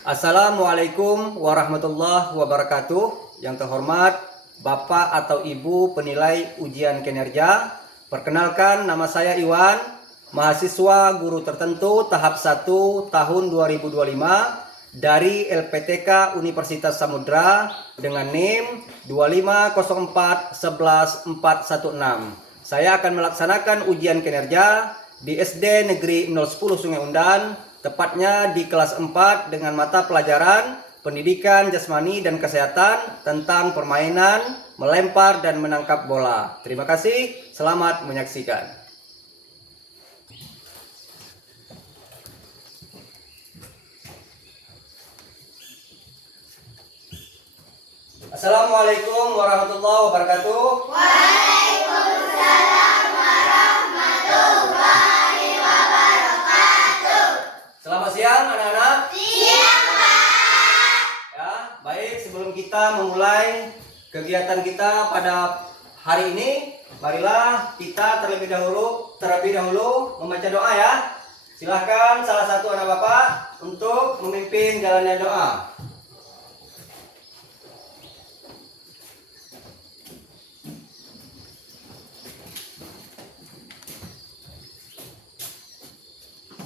Assalamualaikum warahmatullahi wabarakatuh. Yang terhormat Bapak atau Ibu penilai ujian kinerja. Perkenalkan, nama saya Iwan, mahasiswa guru tertentu tahap 1 tahun 2025 dari LPTK Universitas Samudra dengan NIM 250411416. Saya akan melaksanakan ujian kinerja di SD Negeri 010 Sungai Undan, tepatnya di kelas 4 dengan mata pelajaran pendidikan jasmani dan kesehatan tentang permainan, melempar dan menangkap bola. Terima kasih, selamat menyaksikan. Assalamualaikum warahmatullahi wabarakatuh. Waalaikumsalam warahmatullahi wabarakatuh. Selamat siang anak-anak. Siang, Pak. Ya, baik, sebelum kita memulai kegiatan kita pada hari ini, marilah kita terlebih dahulu membaca doa ya. Silahkan salah satu anak Bapak untuk memimpin jalannya doa.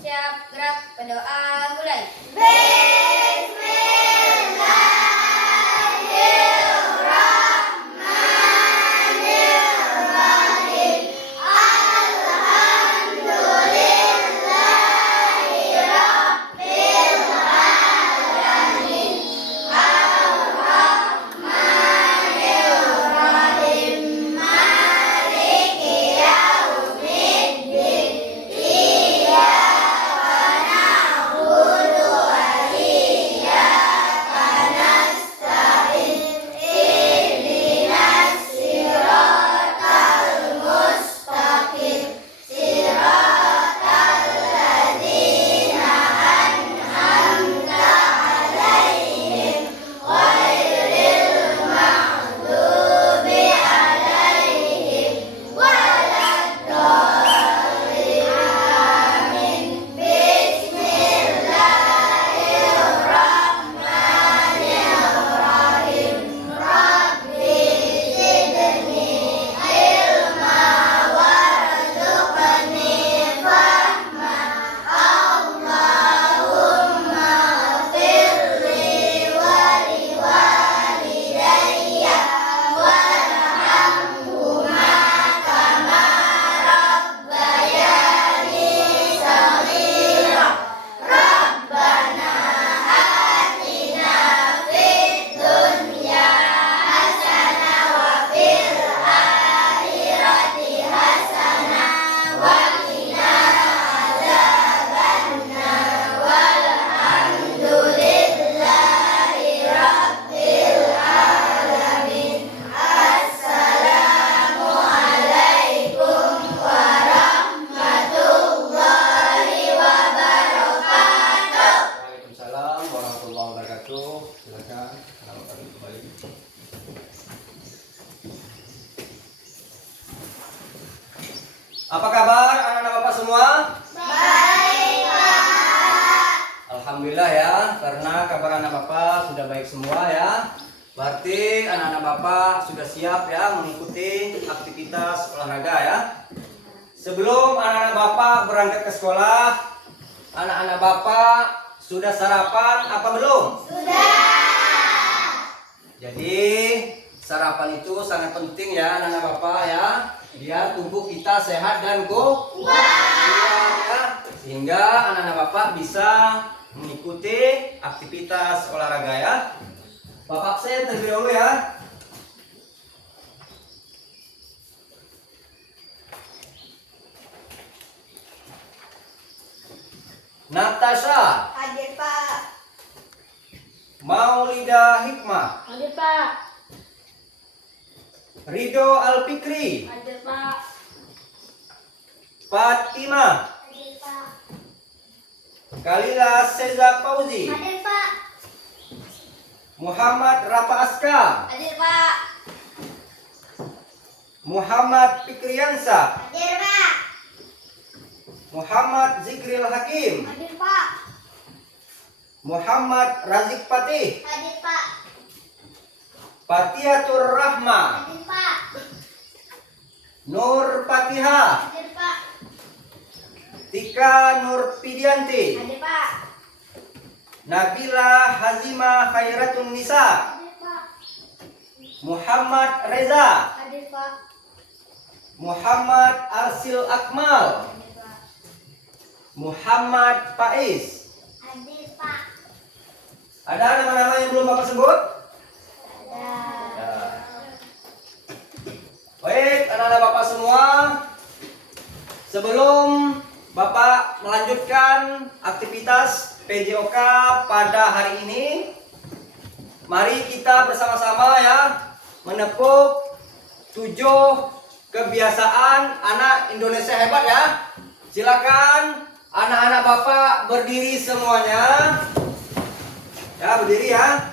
Siap, gerak, berdoa, mulai. Waalaikumsalam warahmatullahi wabarakatuh. Silakan anak Bapak kembali. Apa kabar anak-anak Bapak semua? Baik, Pak. Alhamdulillah ya, karena kabar anak Bapak sudah baik semua ya. Berarti anak-anak Bapak sudah siap ya mengikuti aktivitas olahraga ya. Sebelum anak-anak Bapak berangkat ke sekolah, anak-anak Bapak sudah sarapan apa belum? Sudah. Jadi sarapan itu sangat penting ya anak-anak Bapak ya. Biar tubuh kita sehat dan kuat ya. Sehingga anak-anak Bapak bisa mengikuti aktivitas olahraga ya. Bapak saya terlebih dahulu ya. Natasha Hadir, Pak. Maulida Hikmah, Hadir, Pak. Ridho Alfikri, Hadir, Pak. Fatimah, Hadir, Pak. Kalila Seza Fauzi, Hadir, Pak. Muhammad Rafa Aska, Hadir, Pak. Muhammad Fikriansa, Hadir, Pak. Muhammad Zikril Hakim, Hadir, Pak. Muhammad Razik Patih. Hadir Pak. Patiatur Rahma. Hadir Pak. Nur Patiha. Hadir Pak. Tika Nur Pidianti. Hadir Pak. Nabila Hazima Khairatun Nisa. Hadir Pak. Muhammad Reza. Hadir Pak. Muhammad Arsil Akmal. Hadir Pak. Muhammad Faiz. Hadir Pak. Ada nama-nama yang belum Bapak sebut? Ada. Baik, anak-anak Bapak semua. Sebelum Bapak melanjutkan aktivitas PJOK pada hari ini, mari kita bersama-sama ya menepuk 7 kebiasaan anak Indonesia hebat ya. Silakan anak-anak Bapak berdiri semuanya. Ya, berdiri ya.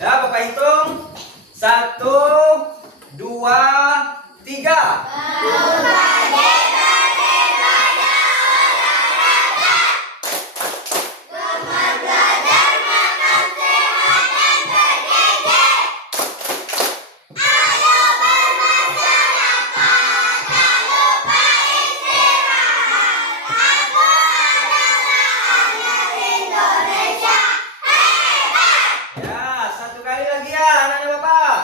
Ya, Bapak hitung. 1, 2, 3. Ya, satu kali lagi ya, anak-anak Bapak.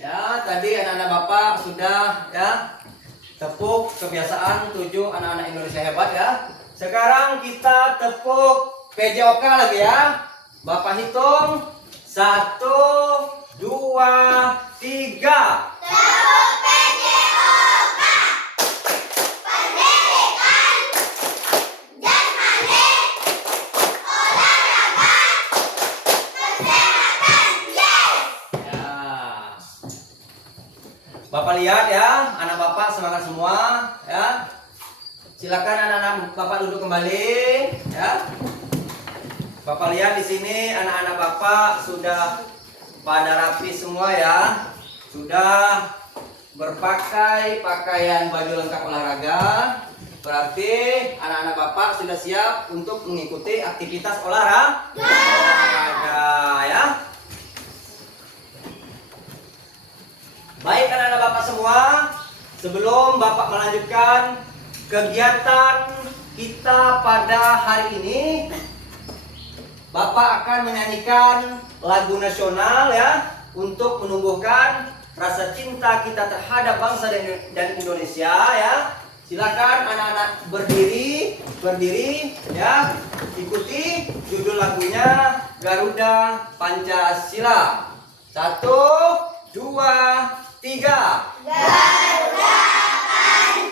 Ya, tadi anak-anak Bapak sudah ya tepuk kebiasaan 7 anak-anak Indonesia hebat ya. Sekarang kita tepuk PJOK lagi ya. Bapak hitung 1, 2, 3. Ya. Bapak lihat ya, anak Bapak semangat semua ya. Silakan anak-anak Bapak duduk kembali ya. Bapak lihat di sini anak-anak Bapak sudah pada rapi semua ya. Sudah berpakai pakaian baju lengkap olahraga. Berarti anak-anak Bapak sudah siap untuk mengikuti aktivitas olahraga ya. Baik anak-anak Bapak semua, sebelum Bapak melanjutkan kegiatan kita pada hari ini, Bapak akan menyanyikan lagu nasional ya untuk menumbuhkan rasa cinta kita terhadap bangsa dan Indonesia ya. Silakan anak-anak berdiri ya. Ikuti judul lagunya Garuda Pancasila. 1, 2, 3. Garuda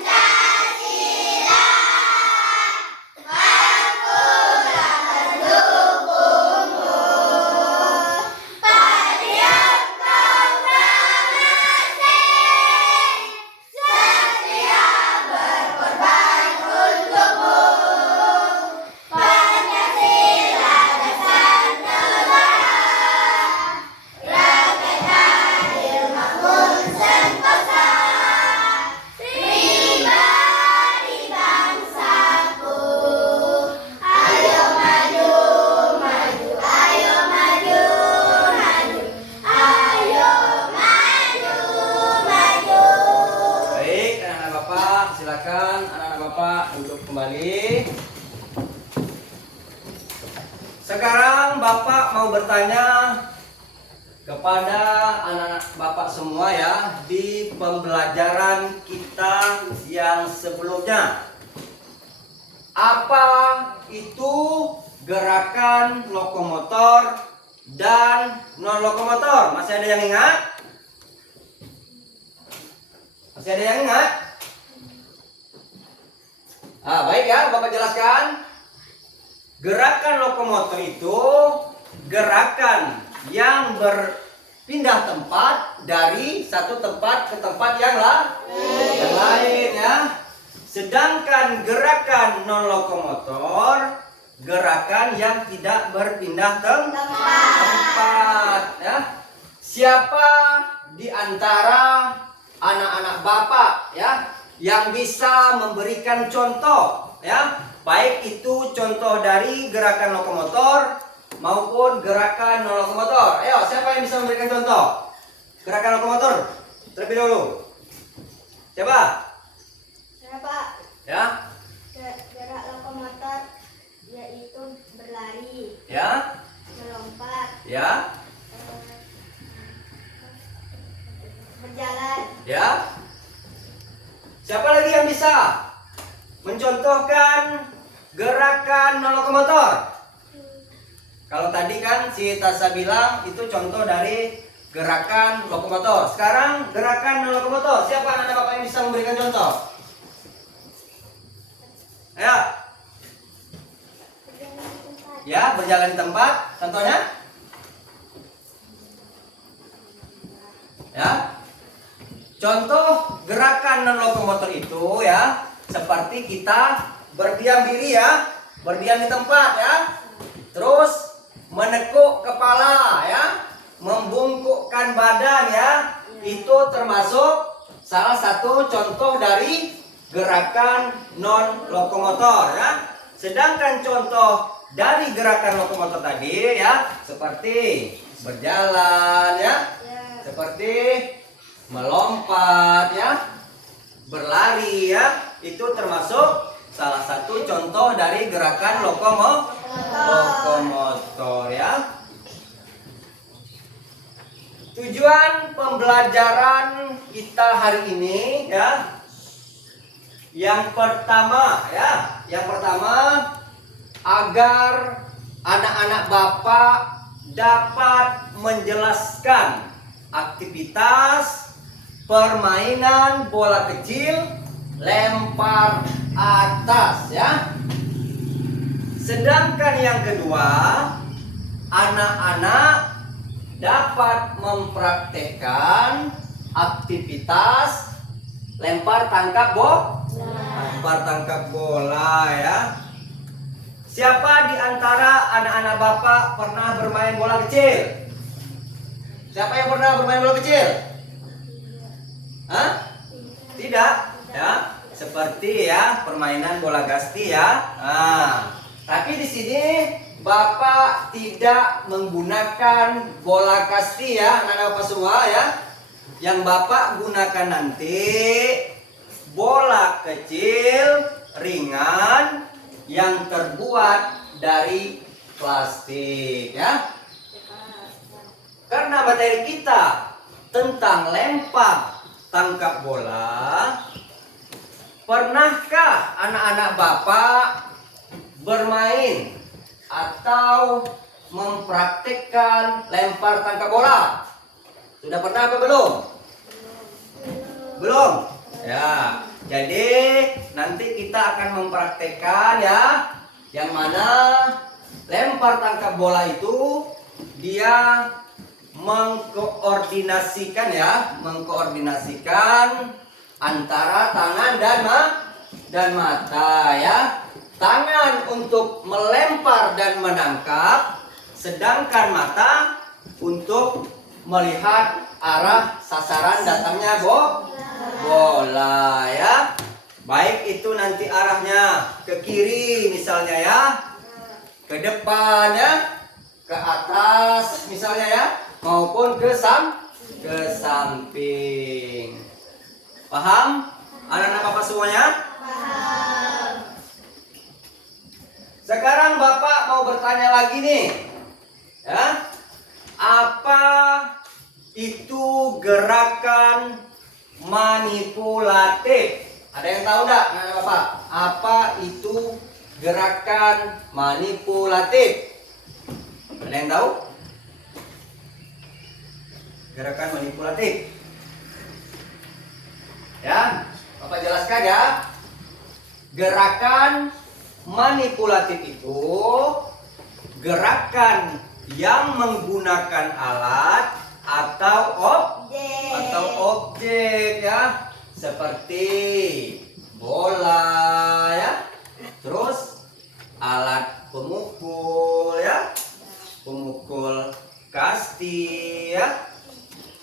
Pancasila, akulah pendukungmu. Patriot proklamasi, setia berkorban untukmu. Pancasila dasar negara, rakyat adil makmur sentosa. Pribadi bangsaku, ayo maju, maju, ayo maju, maju, ayo maju, maju. Baik, anak-anak Bapak, silakan anak-anak Bapak duduk kembali. Sekarang Bapak mau bertanya kepada anak-anak Bapak semua ya di pembelajaran kita yang sebelumnya. Apa itu gerakan lokomotor dan non lokomotor? Masih ada yang ingat? Masih ada yang ingat? Baik ya, Bapak jelaskan. Gerakan lokomotor itu gerakan yang pindah tempat dari satu tempat ke tempat yang lain ya. Sedangkan gerakan non lokomotor gerakan yang tidak berpindah tempat ya. Siapa di antara anak-anak Bapak ya yang bisa memberikan contoh ya, baik itu contoh dari gerakan lokomotor maupun gerakan non lokomotor? Ayo, siapa yang bisa memberikan contoh gerakan lokomotor terlebih dahulu? Coba. Saya Pak, Ya, gerak lokomotor yaitu berlari, ya, melompat, ya, berjalan. ya. Siapa lagi yang bisa mencontohkan gerakan non lokomotor? Kalau tadi kan si Tasa bilang itu contoh dari gerakan lokomotor. Sekarang gerakan non lokomotor. Siapa anak-anak Bapak yang bisa memberikan contoh? Ayo. Berjalan di tempat. Ya, berjalan di tempat. Contohnya? Ya. Contoh gerakan non lokomotor itu ya, seperti kita berdiam diri ya, berdiam di tempat ya. Terus menekuk kepala ya, membungkukkan badan ya. Itu termasuk salah satu contoh dari gerakan non lokomotor ya. Sedangkan contoh dari gerakan lokomotor tadi ya, seperti berjalan ya, seperti melompat ya, berlari ya, itu termasuk salah satu contoh dari gerakan lokomotor ya. Tujuan pembelajaran kita hari ini ya, yang pertama agar anak-anak Bapak dapat menjelaskan aktivitas permainan bola kecil lempar atas ya. Sedangkan yang kedua, anak-anak dapat mempraktekkan aktivitas lempar tangkap bola ya. Siapa di antara anak-anak Bapak pernah bermain bola kecil? Siapa yang pernah bermain bola kecil? Hah? Tidak ya, seperti ya permainan bola gasti ya. Nah, tapi di sini Bapak tidak menggunakan bola kasti ya, anak-anak Bapak semua ya. Yang Bapak gunakan nanti bola kecil ringan yang terbuat dari plastik ya. Karena materi kita tentang lempar tangkap bola, pernahkah anak-anak Bapak bermain atau mempraktikkan lempar tangkap bola? Sudah pernah apa belum? Belum? Ya, jadi nanti kita akan mempraktekkan ya, yang mana lempar tangkap bola itu dia mengkoordinasikan antara tangan dan mata ya. Tangan untuk melempar dan menangkap, sedangkan mata untuk melihat arah sasaran datangnya bola ya. Baik itu nanti arahnya ke kiri misalnya ya, ke depan ya, ke atas misalnya ya, maupun ke samping. Paham anak-anak Bapak semuanya? Paham. Sekarang Bapak mau bertanya lagi nih ya, apa itu gerakan manipulatif? Ada yang tahu enggak anak-anak Bapak? Apa itu gerakan manipulatif? Ada yang tahu? Gerakan manipulatif. Ya, Bapak jelaskan ya. Gerakan manipulatif itu gerakan yang menggunakan alat atau J. objek ya, seperti bola ya, terus alat pemukul ya, pemukul kasti ya,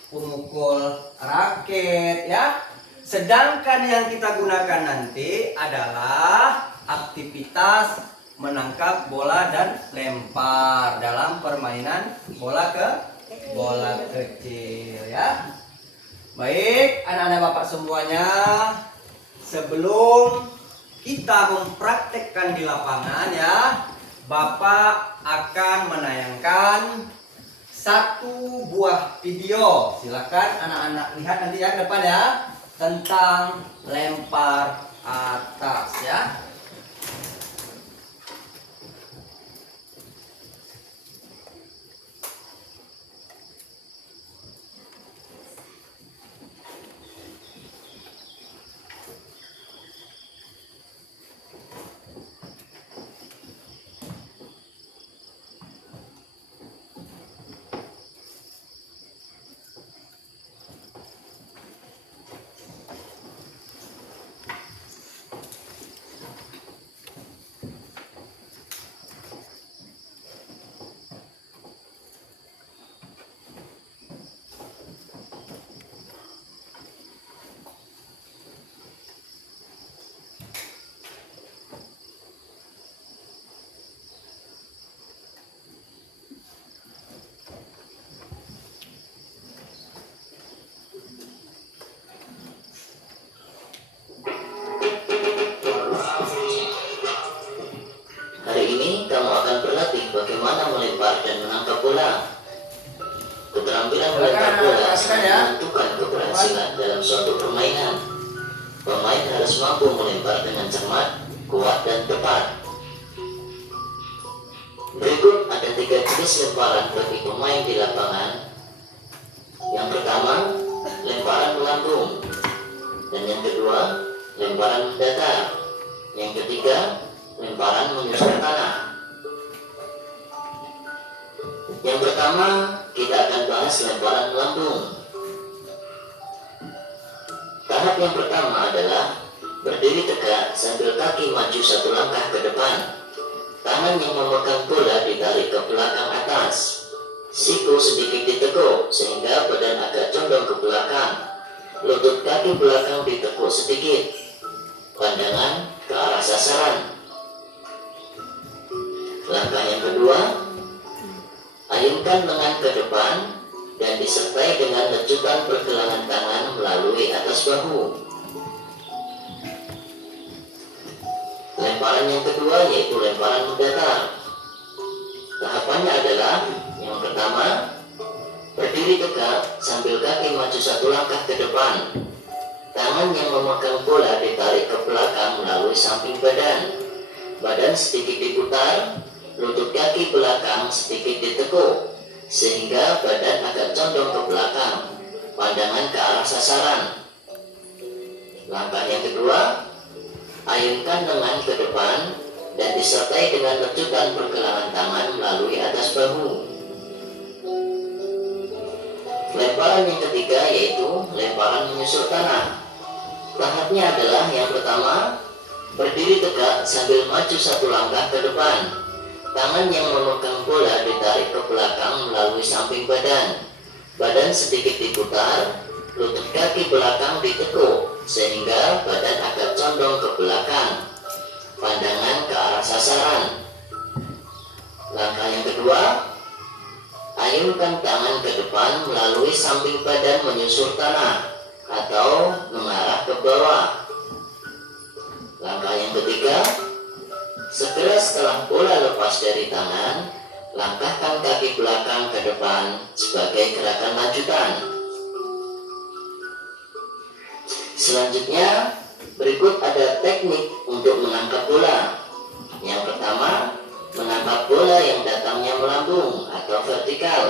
pemukul raket ya. Sedangkan yang kita gunakan nanti adalah aktivitas menangkap bola dan lempar dalam permainan bola kecil ya. Baik, anak-anak Bapak semuanya, sebelum kita mempraktekkan di lapangan ya, Bapak akan menayangkan satu buah video. Silakan anak-anak lihat nanti ya ke depan ya, tentang lempar atas ya. Kamu akan berlatih bagaimana melempar dan menangkap bola. Keterampilan melempar bola menentukan keberhasilan dalam suatu permainan. Pemain harus mampu melempar dengan cermat, kuat, dan tepat. Berikut ada 3 jenis lemparan bagi pemain di lapangan. Yang pertama, lemparan melambung. Dan yang kedua, lemparan mendatar. Yang ketiga, lemparan menyusur tanah. Yang pertama, kita akan bahas lemparan melambung. Tahap yang pertama adalah berdiri tegak sambil kaki maju 1 langkah ke depan. Tangan yang memegang bola ditarik ke belakang atas. Siku sedikit ditekuk sehingga badan agak condong ke belakang. Lutut kaki belakang ditekuk sedikit. Pandangan ke arah sasaran. Langkah yang kedua, ayunkan lengan ke depan dan disertai dengan lecutan pergelangan tangan melalui atas bahu. Lemparan yang kedua yaitu lemparan mendatar. Tahapannya adalah yang pertama, berdiri tegak sambil kaki maju 1 langkah ke depan. Tangan yang memegang bola ditarik ke belakang melalui samping badan. Badan sedikit diputar, lutut kaki belakang sedikit ditekuk sehingga badan agak condong ke belakang. Pandangan ke arah sasaran. Langkah yang kedua, ayunkan lengan ke depan dan disertai dengan lecutan pergelangan tangan melalui atas bahu. Lemparan yang ketiga yaitu lemparan menyusur tanah. Tahapnya adalah yang pertama, berdiri tegak sambil maju 1 langkah ke depan. Tangan yang memegang bola ditarik ke belakang melalui samping badan. Badan sedikit diputar, lutut kaki belakang ditekuk sehingga badan agak condong ke belakang. Pandangan ke arah sasaran. Langkah yang kedua, ayunkan tangan ke depan melalui samping badan menyusur tanah atau mengarah ke bawah. Langkah yang ketiga, segera setelah bola lepas dari tangan, langkahkan kaki belakang ke depan sebagai gerakan lanjutan. Selanjutnya, berikut ada teknik untuk menangkap bola. Yang pertama, menangkap bola yang datangnya melambung atau vertikal.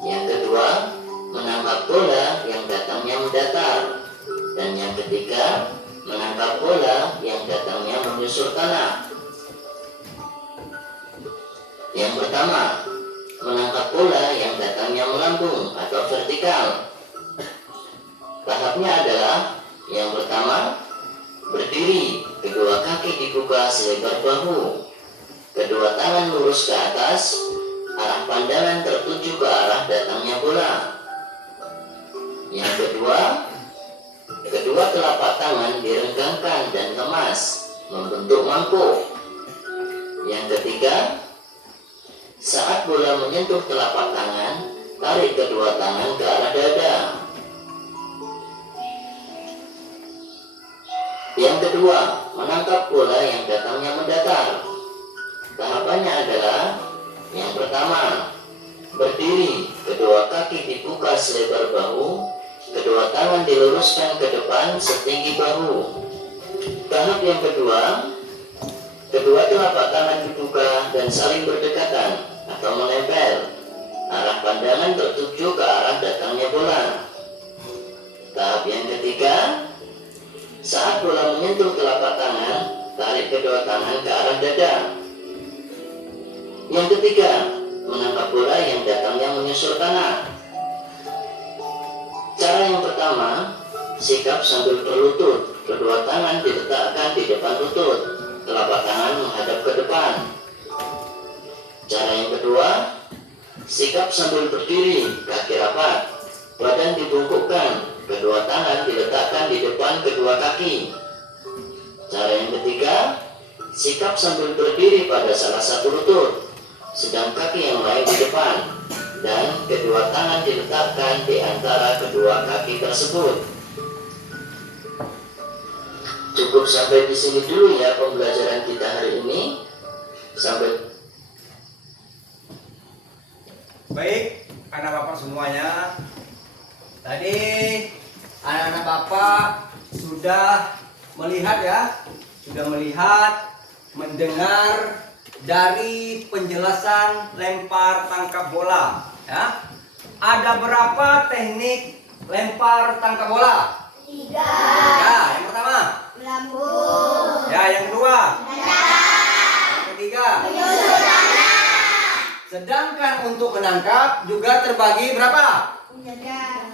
Yang kedua, menangkap bola yang datangnya mendatar. Dan yang ketiga, menangkap bola yang datangnya menyusur tanah. Yang pertama, menangkap bola yang datangnya melambung atau vertikal. Tahapnya adalah yang pertama, berdiri, kedua kaki dibuka selebar bahu, kedua tangan lurus ke atas, arah pandangan tertuju ke arah datangnya bola. Yang kedua, kedua telapak tangan direnggangkan dan lemas, membentuk mangkuk. Yang ketiga, saat bola menyentuh telapak tangan, tarik kedua tangan ke arah dada. Yang kedua, menangkap bola yang datangnya mendatar. Tahapannya adalah yang pertama, berdiri, kedua kaki dibuka selebar bahu, kedua tangan diluruskan ke depan setinggi bahu. Tahap yang kedua, kedua telapak tangan dibuka dan saling berdekatan atau menempel. Arah pandangan tertuju ke arah datangnya bola. Tahap yang ketiga, saat bola menyentuh telapak tangan, tarik kedua tangan ke arah dada. Yang ketiga, menangkap bola yang datangnya menyusur tanah. Cara yang pertama, sikap sambil berlutut, kedua tangan diletakkan di depan lutut, telapak tangan menghadap ke depan. Cara yang kedua, sikap sambil berdiri, kaki rapat, badan dibungkukkan, kedua tangan diletakkan di depan kedua kaki. Cara yang ketiga, sikap sambil berdiri pada salah satu lutut, sedang kaki yang lain di depan, dan kedua tangan diletakkan di antara kedua kaki tersebut. Cukup sampai di sini dulu ya pembelajaran kita hari ini. Sampai. Baik, anak bapak semuanya. Tadi anak-anak bapak sudah melihat ya, mendengar dari penjelasan lempar tangkap bola ya. Ada berapa teknik lempar tangkap bola? 3. Ya, yang pertama. Melambung. Ya, yang kedua. Mendatar. Yang ketiga. Menyusur tanah. Sedangkan untuk menangkap juga terbagi berapa? Menjaga.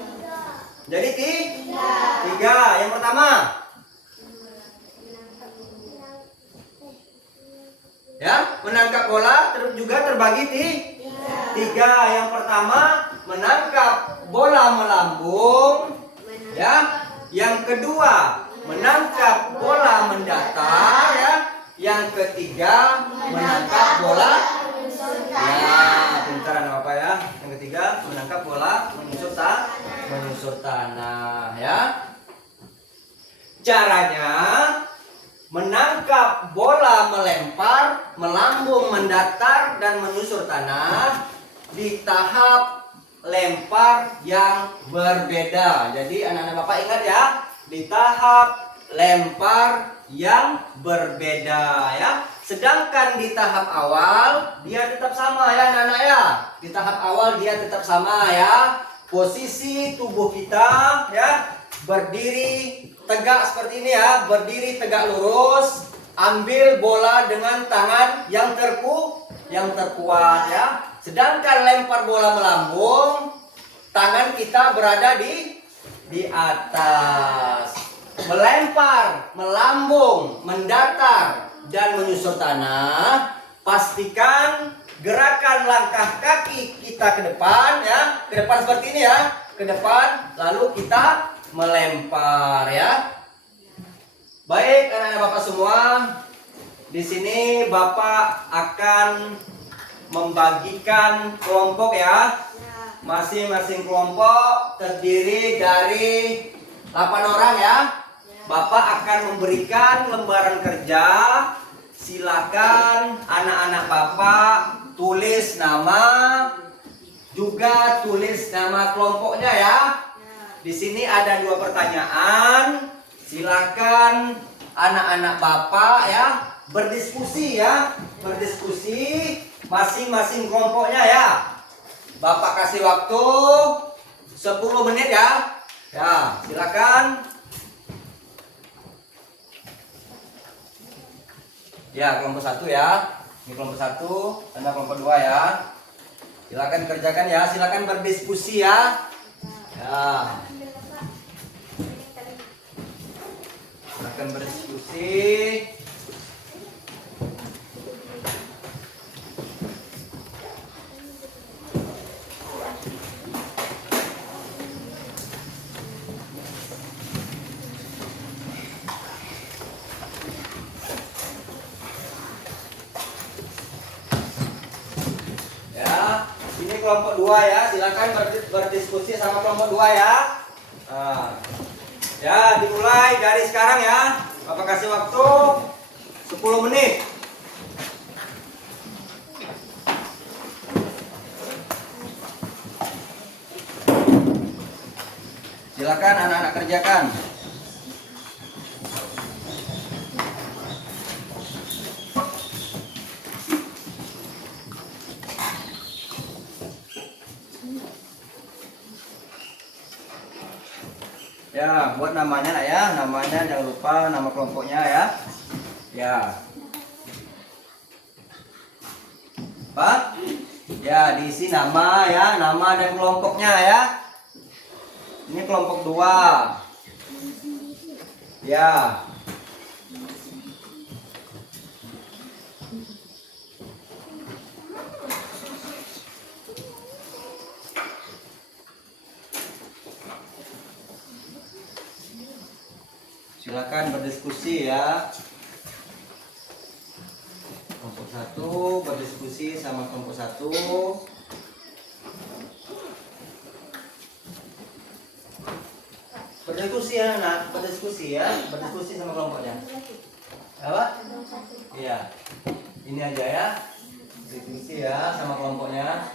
Jadi 3. 3. Yang pertama. Ya, menangkap bola juga terbagi 3. Yang pertama, menangkap bola melambung. Ya. Yang kedua, menangkap bola mendatar ya. Yang ketiga, menangkap bola. Ya, pintar anak bapak ya. Yang ketiga, menangkap bola menyusur tanah ya. Caranya menangkap bola melempar, melambung, mendatar dan menyusur tanah di tahap lempar yang berbeda. Jadi anak-anak bapak ingat ya, di tahap lempar yang berbeda ya. Sedangkan di tahap awal dia tetap sama ya anak-anak ya. Di tahap awal dia tetap sama ya. Posisi tubuh kita ya, berdiri tegak seperti ini ya, berdiri tegak lurus, ambil bola dengan tangan yang terkuat ya. Sedangkan lempar bola melambung, tangan kita berada di atas. Melempar, melambung, mendatar dan menyusur tanah, pastikan gerakan langkah kaki kita ke depan ya, ke depan seperti ini ya, ke depan, lalu kita melempar ya. Baik anak-anak bapak semua, di sini bapak akan membagikan kelompok ya. Masing-masing kelompok terdiri dari 8 orang ya. Bapak akan memberikan lembaran kerja. Silakan anak-anak bapak tulis nama, juga tulis nama kelompoknya ya. Di sini ada 2 pertanyaan. Silakan anak-anak bapak ya berdiskusi ya, berdiskusi masing-masing kelompoknya ya. Bapak kasih waktu 10 menit ya. Ya, silakan. Ya, kelompok 1 ya. Ini kelompok 1, Anda kelompok 2 ya. Silakan kerjakan ya, silakan berdiskusi ya. Ya, silakan berdiskusi. Ya, ini kelompok 2 ya, silakan berdiskusi sama kelompok 2 ya. Nah, ya, dimulai dari sekarang ya. Bapak kasih waktu 10 menit. Silakan anak-anak kerjakan. Ya, buat namanya nak ya, namanya jangan lupa nama kelompoknya ya. Ya. Pak? Ya, diisi nama ya, nama dan kelompoknya ya. Ini kelompok 2. Ya. Silakan berdiskusi ya. Kelompok 1 berdiskusi sama kelompok 1. Berdiskusi ya anak, berdiskusi ya, berdiskusi sama kelompoknya. Apa? Iya. Ini aja ya. Berdiskusi ya sama kelompoknya.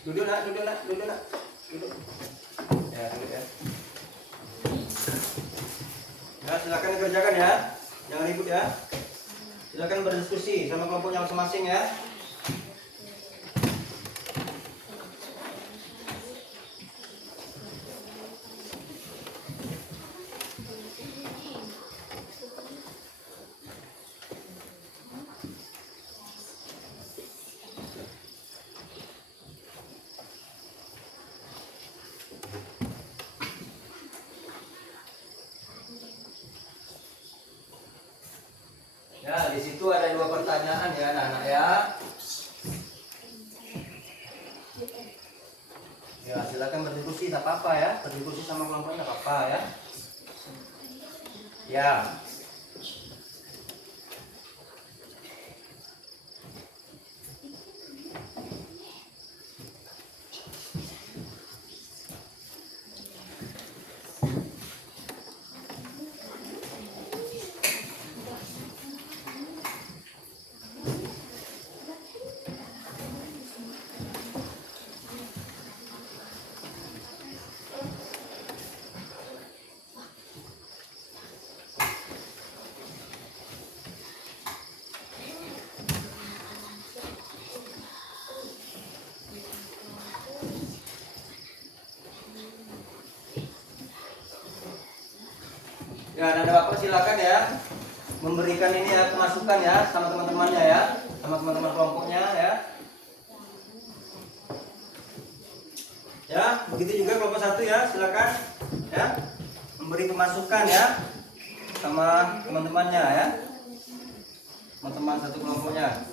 Duduk nak, duduk nak, duduk nak. Duduk. Ya, duduk ya. Ya, silakan dikerjakan ya. Jangan ribut ya. Silakan berdiskusi sama kelompoknya masing-masing ya. Ya, di situ ada 2 pertanyaan ya anak-anak ya. Ya, silakan berdiskusi, tak apa-apa ya. Berdiskusi sama kelompoknya, tak apa ya. Ya. Ya, dan Bapak silakan ya memberikan ini ya pemasukan ya sama teman-temannya ya, sama teman-teman kelompoknya ya. Ya, begitu juga kelompok 1 ya, silakan ya memberi pemasukan ya sama teman-temannya ya. Teman-teman satu kelompoknya.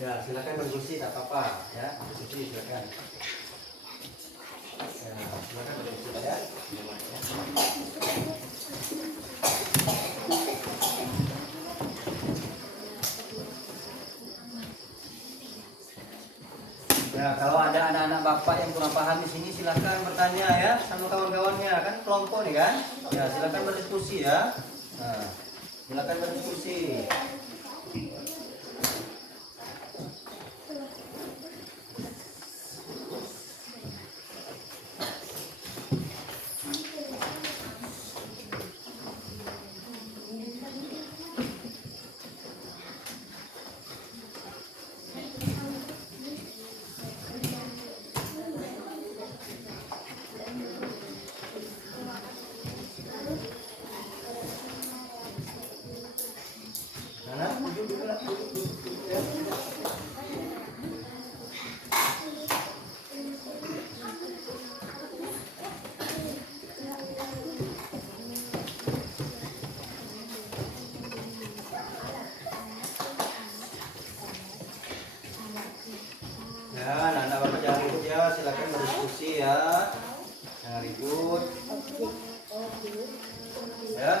Ya, silakan berdiskusi, tak apa-apa ya. Berdiskusi silakan. Ya, silakan berdiskusi ya. Ya, kalau ada anak-anak bapak yang kurang paham di sini silakan bertanya ya sama kawan-kawannya, kan kelompok nih kan. Ya, silakan berdiskusi ya. Nah, silakan berdiskusi. Nah, duduk lah, duduk ya. Ya, anak-anak bapak jangan ribut ya, silakan berdiskusi ya. Jangan ribut. Ya.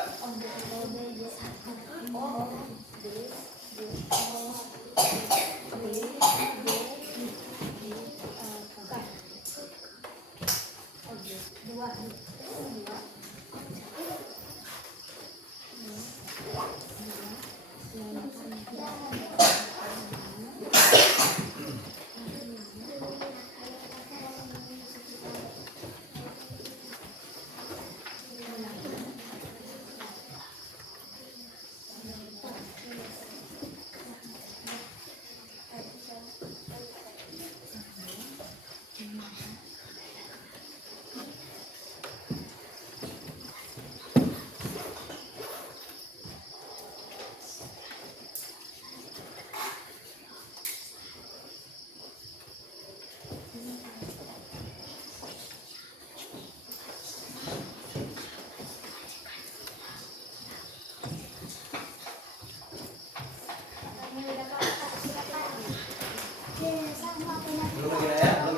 Belum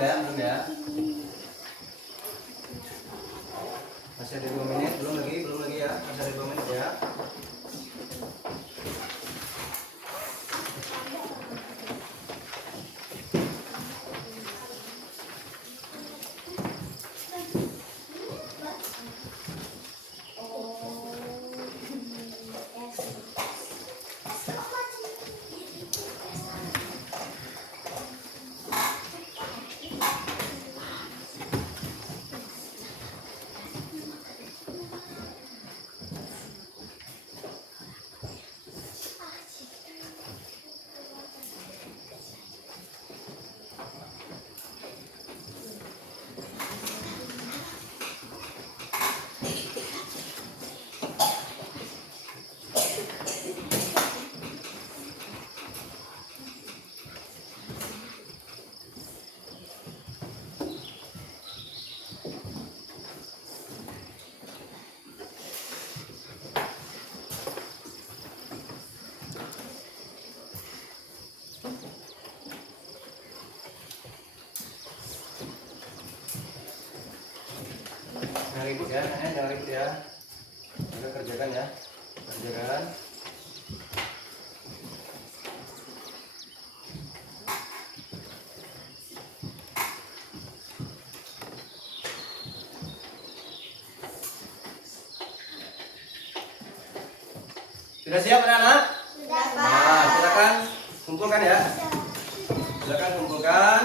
ya, belum ya. Masih ada 2 menit, belum lagi ya. Masih ada 2 menit ya. Jangan ribut ya, jangan ribut ya. Kita kerjakan ya, kerjakan. Sudah siap anak-anak? Sudah, Pak. Nah, silakan kumpulkan ya. Silakan kumpulkan.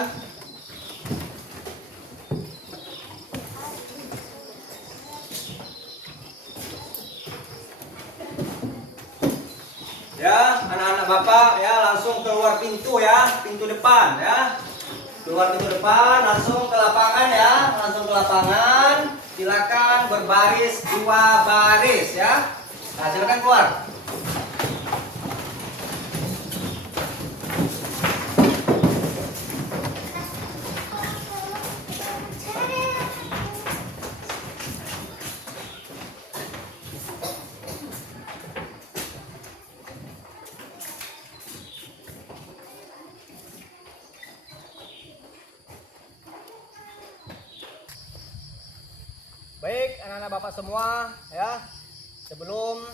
Ya, anak-anak bapak ya langsung keluar pintu ya, pintu depan ya. Keluar pintu depan, langsung ke lapangan ya, langsung ke lapangan. Silakan berbaris 2 baris ya. Nah, silakan keluar. Baik, anak-anak Bapak semua, ya. Sebelum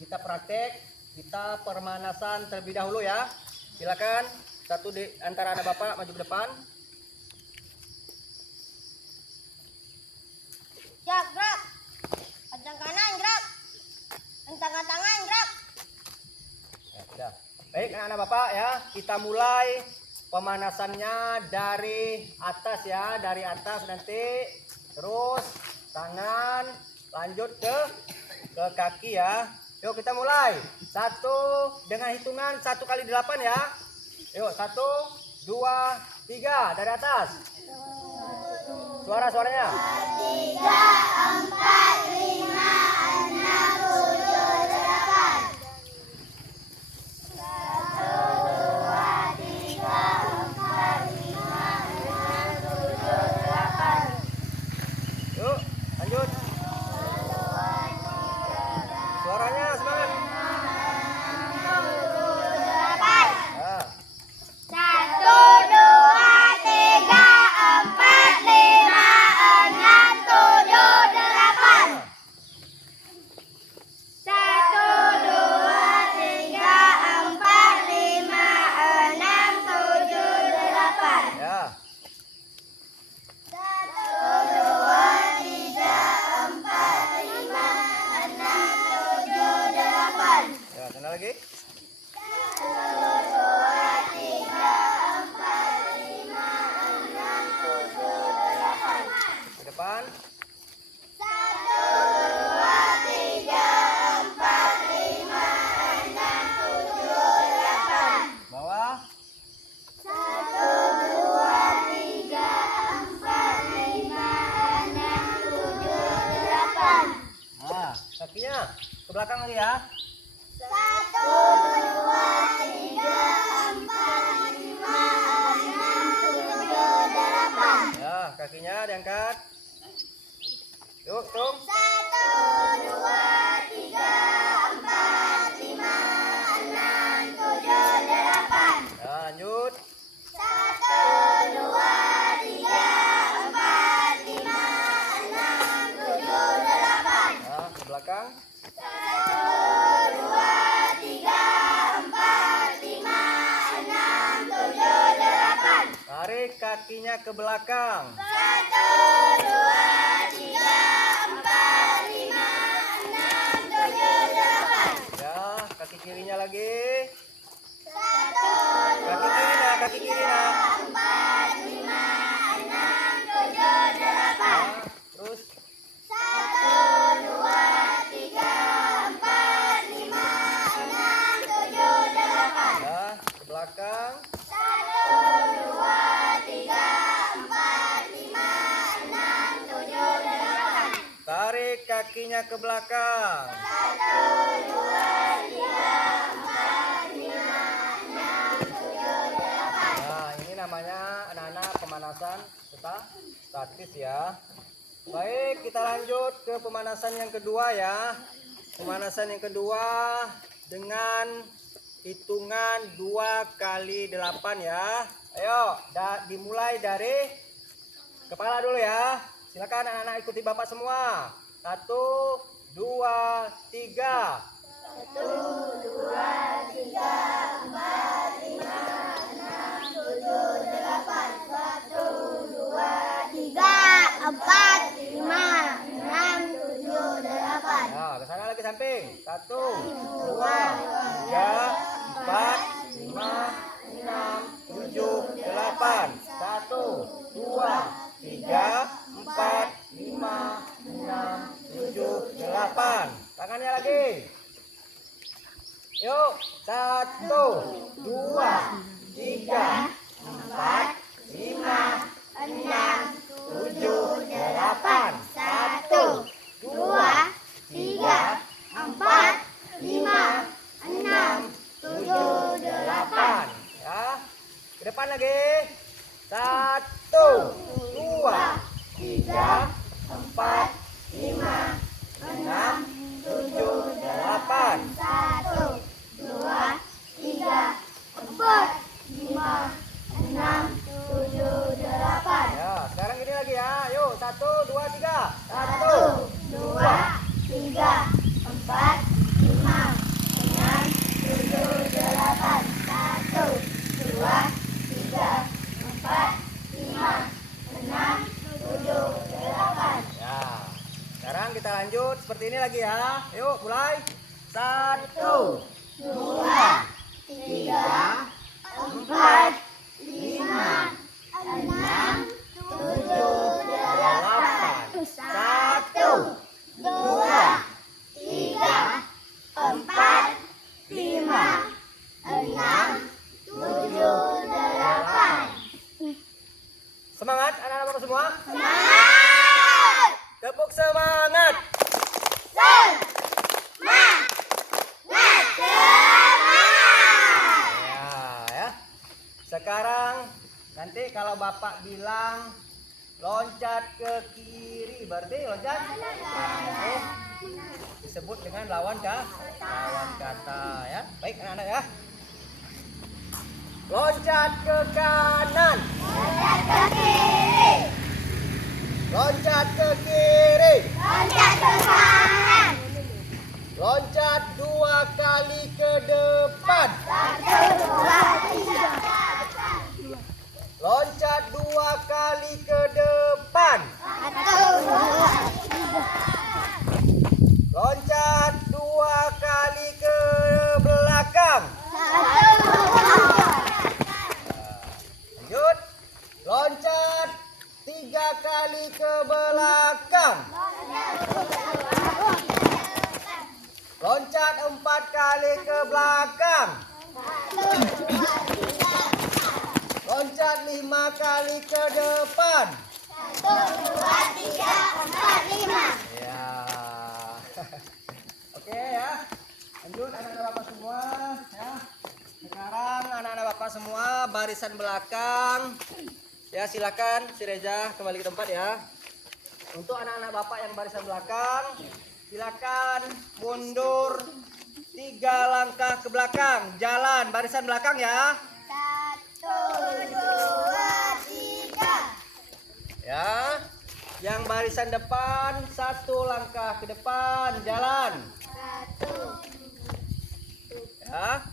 kita praktek, kita pemanasan terlebih dahulu ya. Silakan satu di antara anak Bapak maju ke depan. Gerak. Kencang kanan, gerak. Kencang tangan, gerak. Ya, sudah. Baik, anak-anak Bapak ya, kita mulai pemanasannya dari atas ya, dari atas nanti terus tangan lanjut ke kaki ya. Yuk kita mulai. Satu dengan hitungan 1 kali 8 ya. Yuk 1, 2, 3 dari atas. Suaranya. 3, 4, 5, 6, 7, 8. 1, 2, 3, 4, 5, 6, 7, 8. Yuk lanjut. Suaranya semangat. 1, 2, 3, 4, 5, 6, 7, 8. 1, 2, 3, 4, 5, 6, 7, 8. Ya. 1, 2, 3, 4, 5, 6, 7, 8. Ya, sana lagi. 1, 2, 3, 4, 5, 6, 7, 8. Ke depan. 1, 2, 3, 4, 5, 6, 7, 8. Bawah. 1, 2, 3, 4, 5, 6, 7, 8. Nah, kakinya ke belakang lagi ya. 1, 2, 3, 4, 5, 6, 7, 8. Ya, kakinya diangkat. Yuk, tung. 1, 2, 3, 4, 5, 6, 7, 8. Ya, lanjut. 1, 2, 3, 4, 5, 6, 7, 8. Ya, ke belakang. 1, 2, 3, 4, 5, 6, 7, 8. Tarik kakinya ke belakang. 1, 2, 3, 4, 5, 6, 7, 8. Ya, kaki kirinya lagi. 1, Kaki kiri nak. 4, 5, 6, 7, 8. Ya, terus. 1, 2, 3, 4, 5, 6, 7, 8. Ya, ke belakang. 1, 2, 3, 4, 5, 6, 7, 8. Tarik kakinya ke belakang. 1, 2, 3, 4, 5, 6, 7, 8. Nah, ini namanya anak-anak pemanasan statis ya. Baik, kita lanjut ke pemanasan yang kedua ya. Pemanasan yang kedua dengan hitungan 2 kali 8 ya. Ayo, dimulai dari kepala dulu ya. Silakan anak-anak ikuti Bapak semua. 1, 2, 3. 1, 2, 3, 4, 5, 6, 7, 8. 1, 2, 3, 4, 5, 6, 7, 8. Nah, ke sana lagi samping. 1, 2, 3, 4, 5, 6, 7, 8. 1, 2, 3, 4, 5, 6, 7, 8. Tangannya lagi. Yuk, 1, 2, 3, 4, 5, 6, 7, 8. 1, 2, 3, 4, 5, 6, 7, 8. Ya, ke depan lagi. 1, 2, 3, 4, 5, 6, 7, 8. 1, 2, 3, 4, 5, 6, 7, 8. Ya, sekarang ini lagi ya. Yuk, 1, 2, 3. 1, seperti ini lagi ya. Yuk mulai. 1, 2, 3, 4, 5, 6, 7, 8. 1, 2, 3, 4, 5, 6, 7, 8. Semangat anak-anak Bapak semua. Semangat! Tepuk semangat. Semangat! Ya. Sekarang nanti kalau Bapak bilang loncat ke kiri, berarti loncat. Oke. Disebut dengan lawan kata ya. Baik anak-anak ya. Loncat ke kanan. Loncat ke kiri! Loncat ke kiri. Loncat ke kanan! Loncat 2 kali ke depan. 1, 2, 3. Loncat 2 kali ke depan. 1, 2, 3. Loncat 2 kali ke belakang. 1, 2. Lanjut. Loncat 3 kali ke belakang. Loncat 4 kali ke belakang. Loncat 5 kali ke depan. 1, 2, 3, 4, 5. Ya. Oke ya. Lanjut anak-anak Bapak semua ya. Sekarang anak-anak Bapak semua barisan belakang. Ya silakan si Reza kembali ke tempat ya. Untuk anak-anak Bapak yang barisan belakang, silakan mundur 3 langkah ke belakang. Jalan barisan belakang ya. 1, 2, 3. Ya. Yang barisan depan 1 langkah ke depan, jalan. 1. Ya.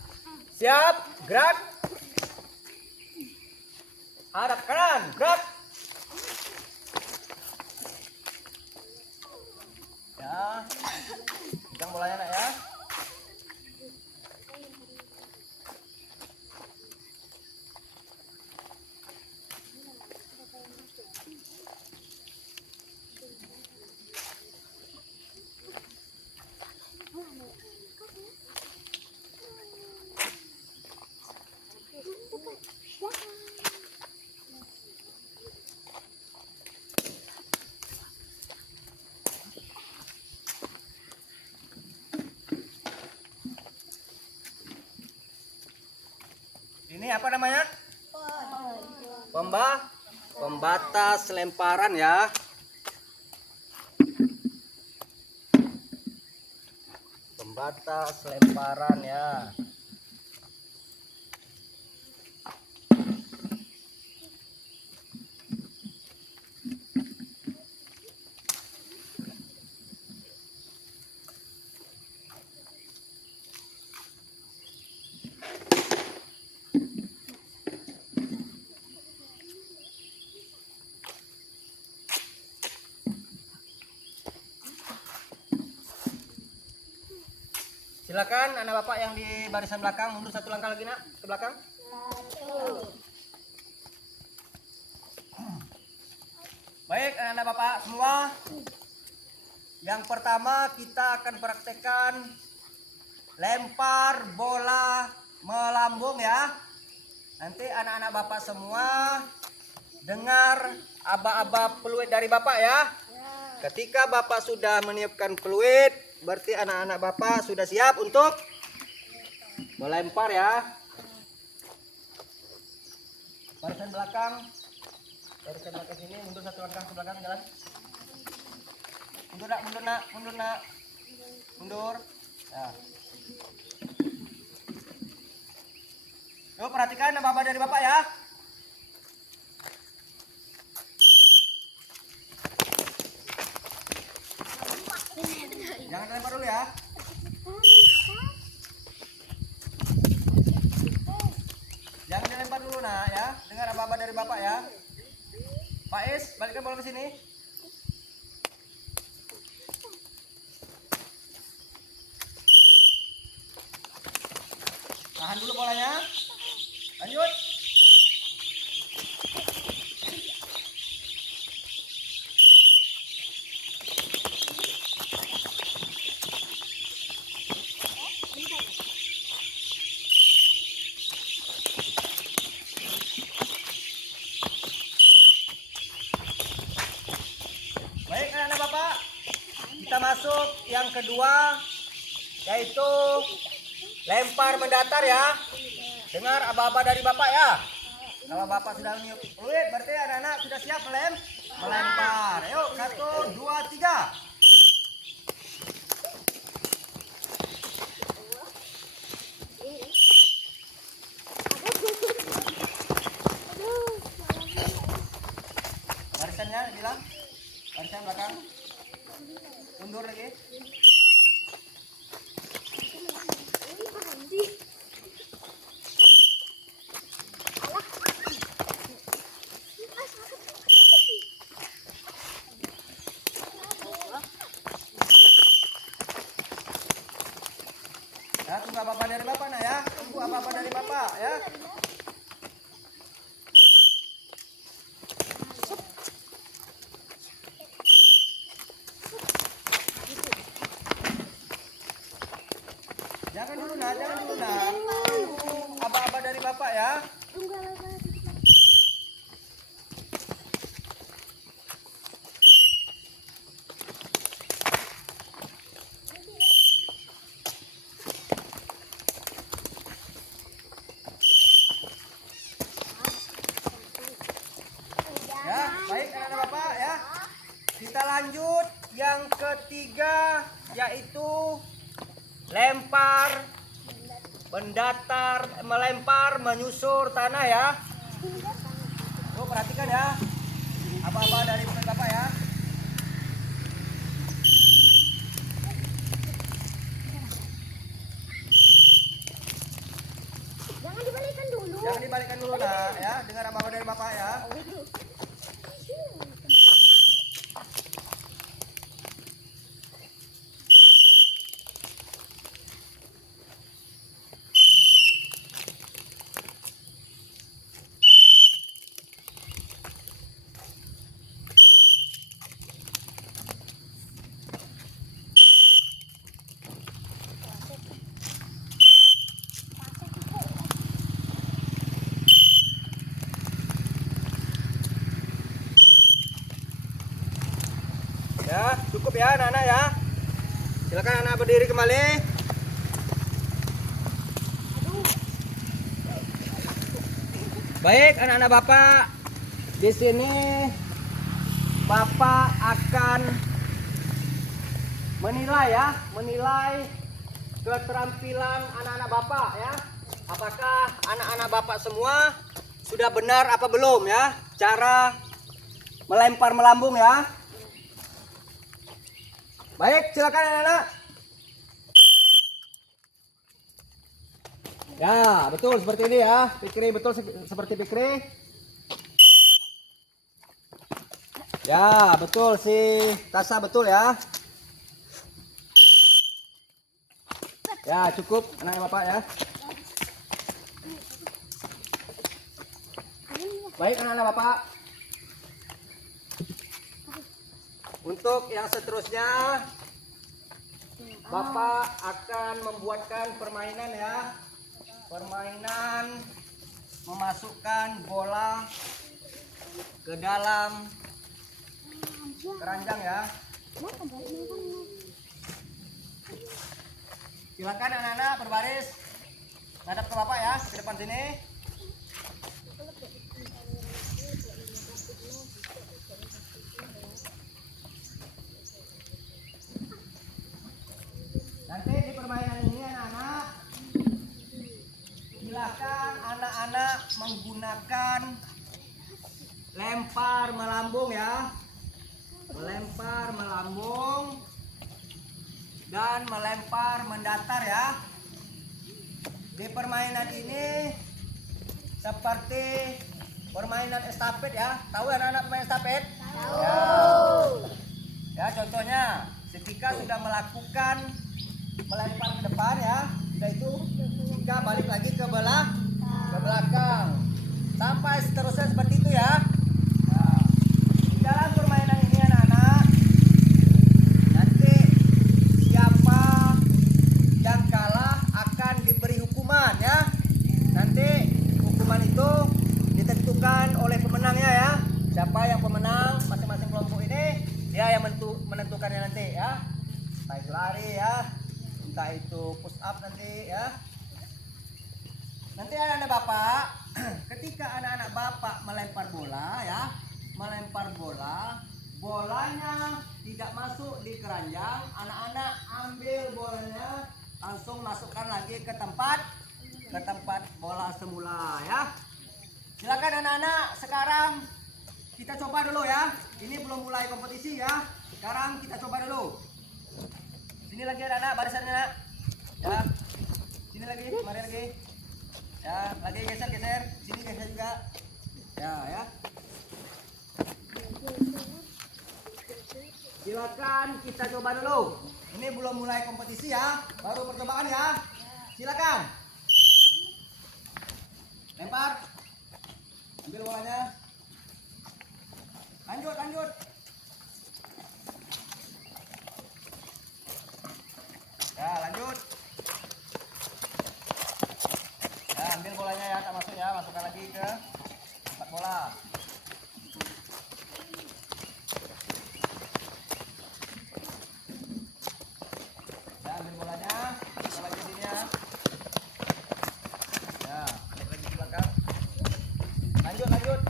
Siap, gerak. Hadap kanan, gerak. Ya. Pegang bolanya nak ya. Ini apa namanya? Pembatas lemparan ya. Pembatas lemparan ya. Silakan anak Bapak yang di barisan belakang mundur 1 langkah lagi nak ke belakang. 1. Baik anak Bapak semua. Yang pertama kita akan praktekkan lempar bola melambung ya. Nanti anak-anak Bapak semua dengar aba-aba peluit dari Bapak ya. Ketika Bapak sudah meniupkan peluit, berarti anak-anak Bapak sudah siap untuk melempar ya. Barisan belakang sini, mundur 1 langkah ke belakang, jalan. Mundur nak, mundur nak, mundur nak, mundur. Ya. Yuk perhatikan apa-apa dari Bapak ya. Jangan lempar dulu ya. Jangan dilempar dulu nak ya. Dengar apa-apa dari Bapak ya. Pak Is, balikkan bola ke sini. Tahan dulu bolanya. Lanjut. Baik anak-anak Bapak, kita masuk yang kedua, yaitu lempar mendatar ya. Dengar aba-aba dari Bapak ya. Kalau Bapak sudah meniup fluid, berarti anak-anak sudah siap melempar. Ayo, 1, 2, 3. Barisannya bilang, barisan belakang. Mundur lagi. Ya, tunggu apa-apa dari Bapak nak ya. Tunggu apa-apa dari Bapak ya. Jangan dulu nak, jangan dulu nak. Tunggu apa-apa dari Bapak ya. Ya, baik anak-anak Bapak ya. Kita lanjut yang ketiga, yaitu lempar mendatar, melempar menyusur tanah ya. Tuh perhatikan ya. Apa-apa dari Bapak ya. Jangan dibalikan dulu. Jangan dibalikkan dulu nak ya. Dengar apa-apa dari Bapak ya. Ya, cukup ya anak-anak ya. Silakan anak berdiri kembali. Baik anak-anak Bapak, di sini Bapak akan menilai ya, menilai keterampilan anak-anak Bapak ya. Apakah anak-anak Bapak semua sudah benar apa belum ya cara melempar melambung ya. Baik, silakan anak-anak. Ya, betul seperti ini ya. Fikri betul seperti Fikri. Ya, betul si Tasa betul ya. Ya, cukup anak Bapak ya. Baik anak-anak Bapak. Untuk yang seterusnya, Bapak akan membuatkan permainan ya. Permainan memasukkan bola ke dalam keranjang ya. Silakan anak-anak berbaris hadap ke Bapak ya, ke depan sini. Nanti di permainan ini anak-anak, silakan anak-anak menggunakan lempar melambung ya. Melempar melambung dan melempar mendatar ya. Di permainan ini seperti permainan estafet ya. Tahu anak-anak permainan estafet? Tahu. Ya, contohnya ketika sudah melakukan melempar ke depan ya, sudah itu seketika balik lagi ke belakang. Sampai seterusnya seperti itu ya. Nah, di dalam permainan ini anak-anak, nanti siapa yang kalah akan diberi hukuman ya. Nanti hukuman itu ditentukan oleh pemenangnya ya. Siapa yang pemenang masing-masing kelompok ini, dia yang menentukannya nanti ya. Entah itu lari ya, entah itu push up nanti ya. Nanti anak-anak bapak, ketika anak-anak bapak melempar bola ya, melempar bola, bolanya tidak masuk di keranjang, anak-anak ambil bolanya, langsung masukkan lagi ke tempat bola semula ya. Silakan anak-anak, sekarang kita coba dulu ya. Ini belum mulai kompetisi ya. Sekarang kita coba dulu. Sini lagi anak-anak, barisannya nak. Ya. Sini lagi, mari lagi. Ya, lagi geser. Sini geser juga. Ya. Silakan kita coba dulu. Ini belum mulai kompetisi ya, baru percobaan ya. Silakan. Lempar. Ambil bolanya. Lanjut. Ya, lanjut. Ya, ambil bolanya ya, tak masuk ya, masukkan lagi ke tempat bola. Ya, ambil bolanya, bola jadinya. Ya, balik lagi ke belakang. Lanjut.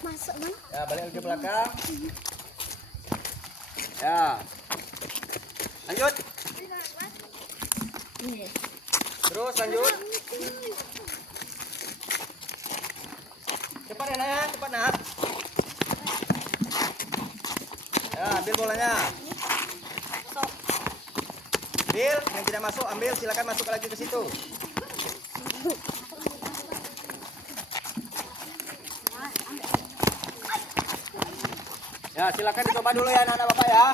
Masuk mana? Ya, balik lagi ke belakang. Ya. Lanjut. Terus lanjut. Cepat ya nak, cepat nak. Ya, ambil bolanya. Ambil, yang tidak masuk ambil, silakan masuk lagi ke situ. Ya, silakan dicoba dulu ya anak-anak bapak ya.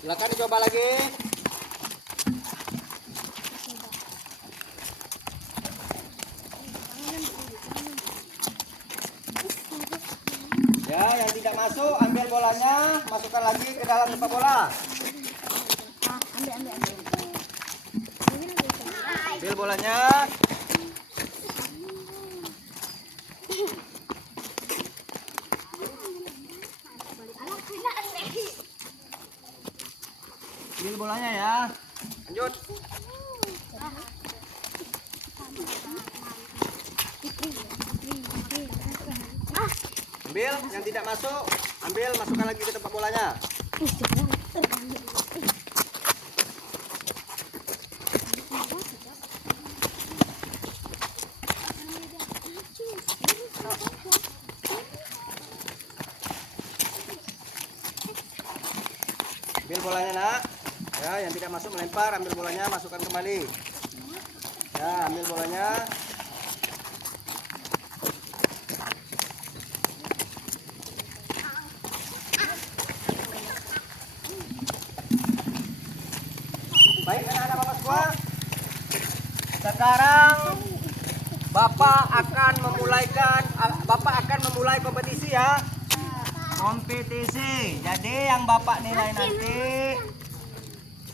Silakan dicoba lagi. Ya, yang tidak masuk ambil bolanya, masukkan lagi ke dalam tempat bola. Ambil bolanya. Ambil bolanya ya. Lanjut. Ambil yang tidak masuk, ambil masukkan lagi ke tempat bolanya. Ambil bolanya nak. Ya, yang tidak masuk melempar, ambil bolanya, masukkan kembali. Ya, ambil bolanya. Baik anak-anak bapak semua. Sekarang Bapak akan memulai kompetisi ya. Kompetisi. Jadi yang Bapak nilai nanti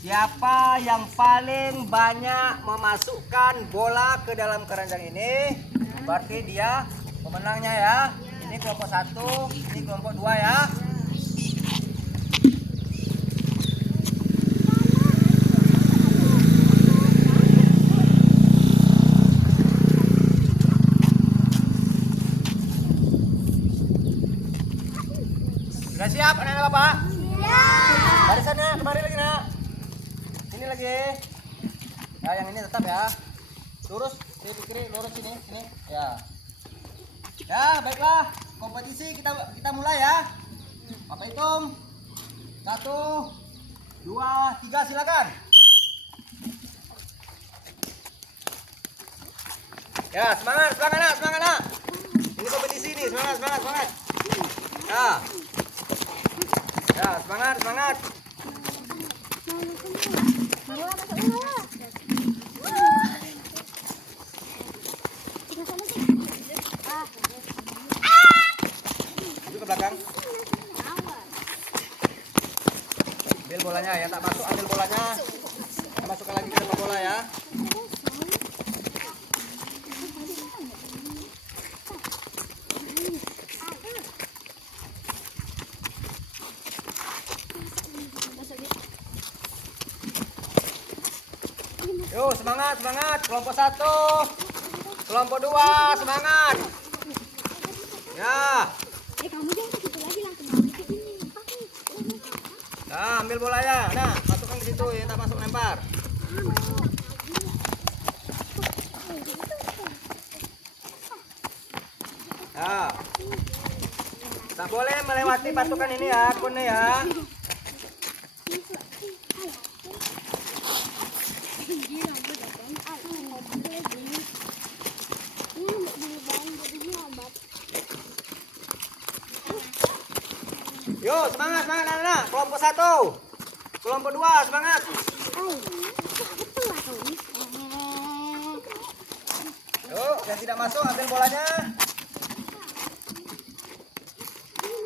siapa yang paling banyak memasukkan bola ke dalam keranjang ini, berarti dia pemenangnya ya. Ini kelompok 1, ini kelompok 2 ya. Sudah siap anak-anak bapak? Siap. Barisannya kemari lagi nak. Sini lagi. Ya, yang ini tetap ya. Lurus, kiri kiri, lurus sini. Ya. Ya, baiklah. Kompetisi kita mulai ya. Bapak hitung. 1, 2, 3, silakan. Ya, semangat nak. Ini kompetisi nih, semangat. Ya, semangat. Itu ke belakang. Ambil bolanya ya, tak masuk ambil bolanya. Masukkan lagi ke dalam bola ya. Yo, semangat. Kelompok 1, kelompok 2, semangat. Ya. Kamu jangan begitu lagi, langsung balik ke ini. Nah, ambil bolanya. Nah, masukkan ke situ ya, tak masuk lempar. Ya. Tak boleh melewati pasukan ini ya, kunnya ya. Yo, semangat anak-anak. Kelompok 1, kelompok 2, semangat. Yuk, yang tidak masuk ambil bolanya.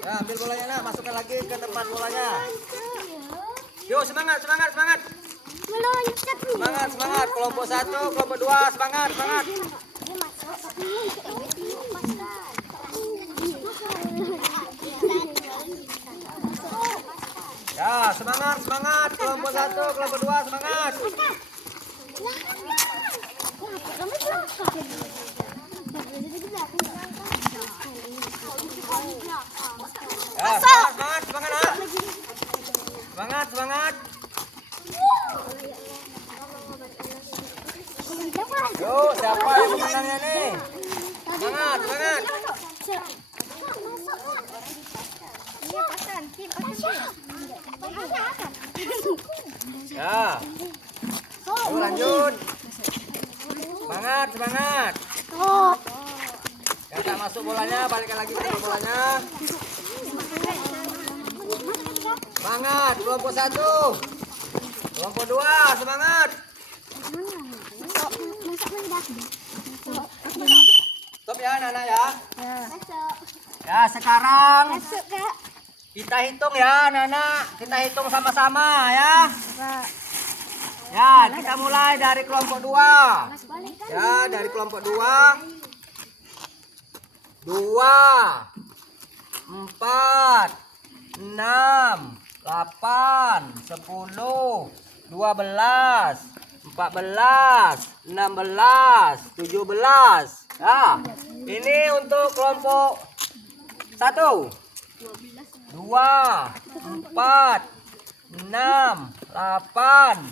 Ya, ambil bolanya nak, masukkan lagi ke tempat bolanya. Yuk, semangat. Meloncat. Semangat. Kelompok 1, kelompok 2, semangat. Ya, semangat. Kelompok 1, kelompok 2, semangat. Ya, semangat. Yuk, siapa yang pemenangnya nih? Semangat. Ya. Yuk, lanjut. Semangat. Yang tak masuk bolanya, balikkan lagi ke bolanya. Semangat, kelompok 1, kelompok 2, semangat. Stop ya anak-anak ya. Ya, sekarang kita hitung ya anak-anak. Kita hitung sama-sama ya. Ya, kita mulai dari kelompok 2. Ya, dari kelompok 2. 2, 4, 6, 8, 10, 12, 14, 16, 17. Ya, ini untuk kelompok 1. 2, 4, 6, 8,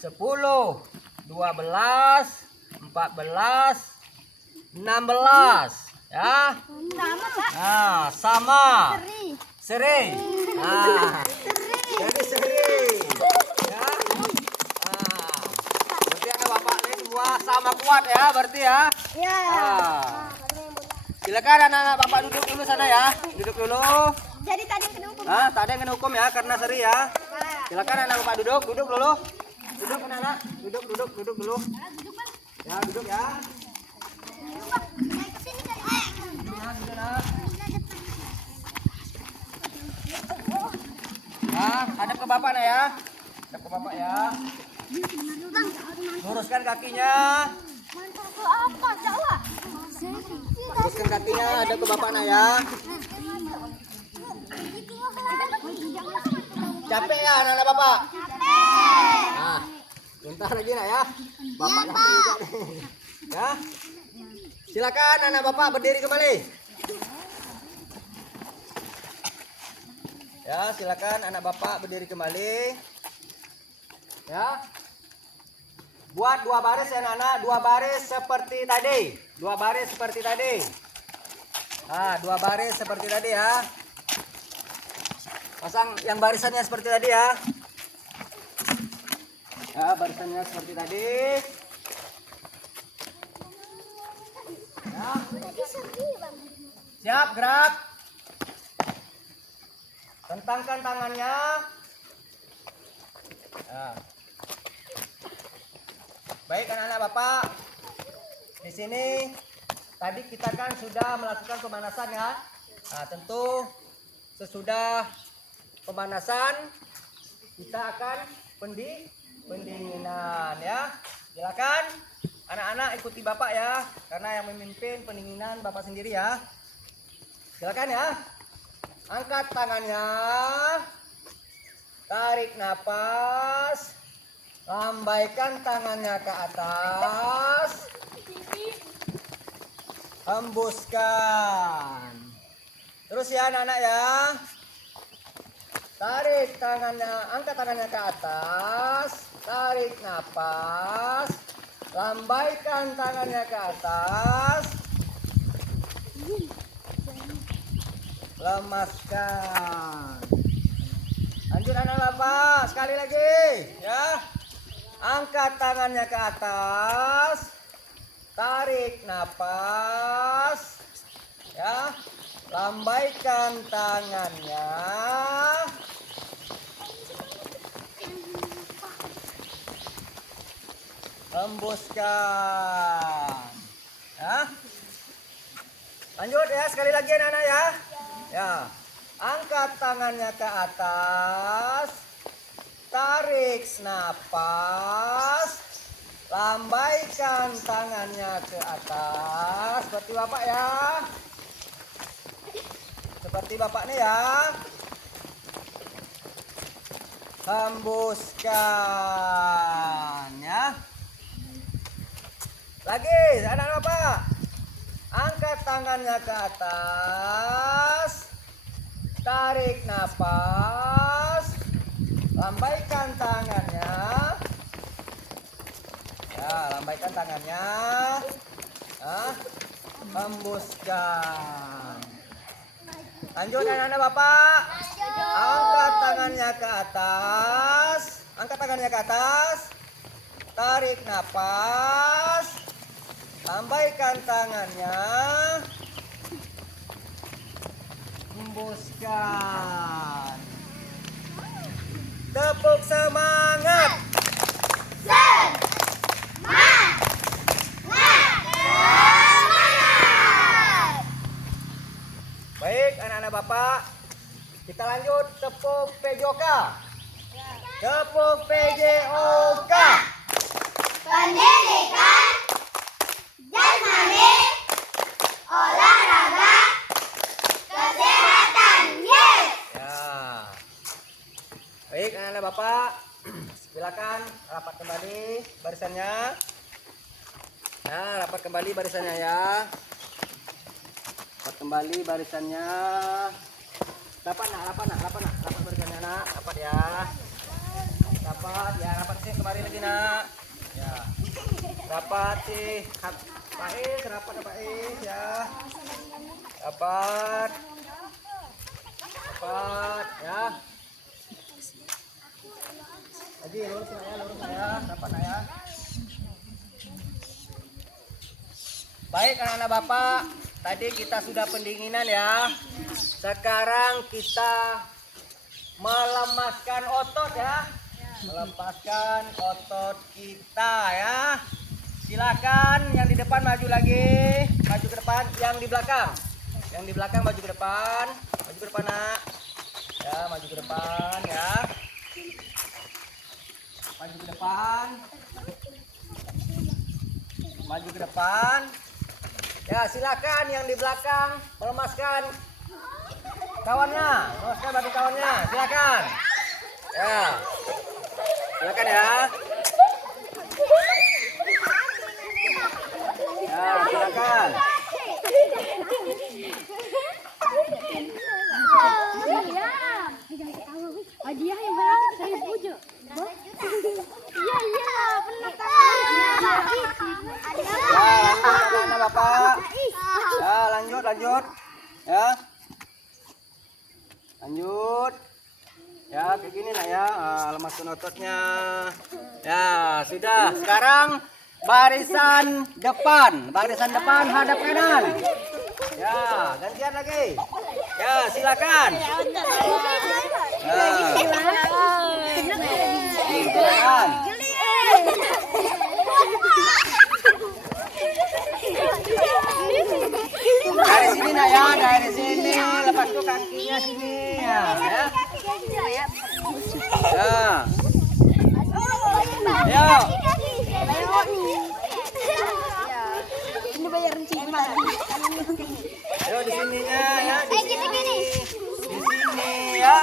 10, 12, 14, 16. Ya. Nah, sama. Seri. Nah. Jadi seri. Ya. Nah. Berarti anak bapak ini semua sama kuat ya, berarti ya. Ya. Nah. Silakan anak-anak bapak duduk dulu sana ya. Duduk dulu. Jadi tadi yang kena hukum. Tak ada yang kena hukum ya karena seri ya. Silakan anak bapak duduk dulu. Duduk anak-anak. Duduk dulu. Ya, duduk ya. Nah, hadap ke bapak nak ya. Hadap ke bapak ya. Luruskan kakinya. Luruskan kakinya, hadap ke bapak nak ya. Capek ya anak-anak bapak? Nah, bentar lagi nak ya. Bapak capek juga nih. Ya. Silakan anak bapak berdiri kembali. Ya, silakan anak bapak berdiri kembali. Ya. Buat 2 baris ya anak-anak, 2 baris seperti tadi. 2 baris seperti tadi. Nah, 2 baris seperti tadi ya. Pasang yang barisannya seperti tadi ya. Ya, barisannya seperti tadi. Ya. Siap, gerak. Tentangkan tangannya. Ya. Baik anak-anak Bapak. Di sini tadi kita kan sudah melakukan pemanasan ya. Nah, tentu sesudah pemanasan kita akan pendinginan ya. Silakan anak-anak ikuti Bapak ya, karena yang memimpin pendinginan Bapak sendiri ya. Silakan ya. Angkat tangannya. Tarik napas. Lambaikan tangannya ke atas. Hembuskan. Terus ya anak-anak ya. Tarik tangannya, angkat tangannya ke atas. Tarik napas. Lambaikan tangannya ke atas. Lemaskan. Lanjut anak Bapak, sekali lagi ya. Angkat tangannya ke atas. Tarik napas. Ya. Lambaikan tangannya. Hembuskan. Ya. Lanjut ya, sekali lagi anak-anak ya. Ya. Angkat tangannya ke atas. Tarik napas. Lambaikan tangannya ke atas. Seperti Bapak ya. Seperti Bapak nih ya. Hembuskan ya. Lagi anak-anak Bapak. Angkat tangannya ke atas. Tarik napas. Lambaikan tangannya. Ya, lambaikan tangannya. Nah, hembuskan. Lanjut anak-anak Bapak. Angkat tangannya ke atas. Angkat tangannya ke atas. Tarik napas. Lambaikan tangannya. Hembuskan. Tepuk semangat. Baik anak-anak Bapak, kita lanjut tepuk PJOK. Tepuk PJOK. Pendidikan jasmani, olahraga, kesehatan. Yes. Ya. Baik anak-anak Bapak, silakan rapat kembali barisannya. Ya, rapat kembali barisannya ya. Rapat kembali barisannya. Rapat barisannya nak. Rapat ya. Rapat ya, rapat sih kembali lagi nak. Ya. Rapat sih. Pak Is, rapat Pak Is ya. Rapat. Rapat ya. Lagi lurus ya, rapat nak ya. Baik anak-anak Bapak, tadi kita sudah pendinginan ya. Sekarang kita melemaskan otot ya. Melepaskan otot kita ya. Silakan yang di depan maju lagi, maju ke depan, yang di belakang. Yang di belakang maju ke depan. Maju ke depan nak. Ya, maju ke depan ya. Maju ke depan. Maju ke depan. Ya, silakan yang di belakang melemaskan kawannya, melemaskan badan kawannya. Silakan. Ya. Silakan ya. Ya, silakan. Hadiah yang berapa? 1.000 Jo. Iya, benar. Ya, lanjut Bapak. Ya, lanjut. Ya. Lanjut. begini nak ya, lemaskan ototnya. Ya sudah. Sekarang barisan depan hadap kanan. Ya gantian lagi. Ya silakan. Ya. Silakan. Dari sini nak ya, dari sini. Lepas itu kakinya sini ya. Ya. Ya. Ayo. Ini bayar cima. Ayo di sininya ya. Di sini. Di sini ya.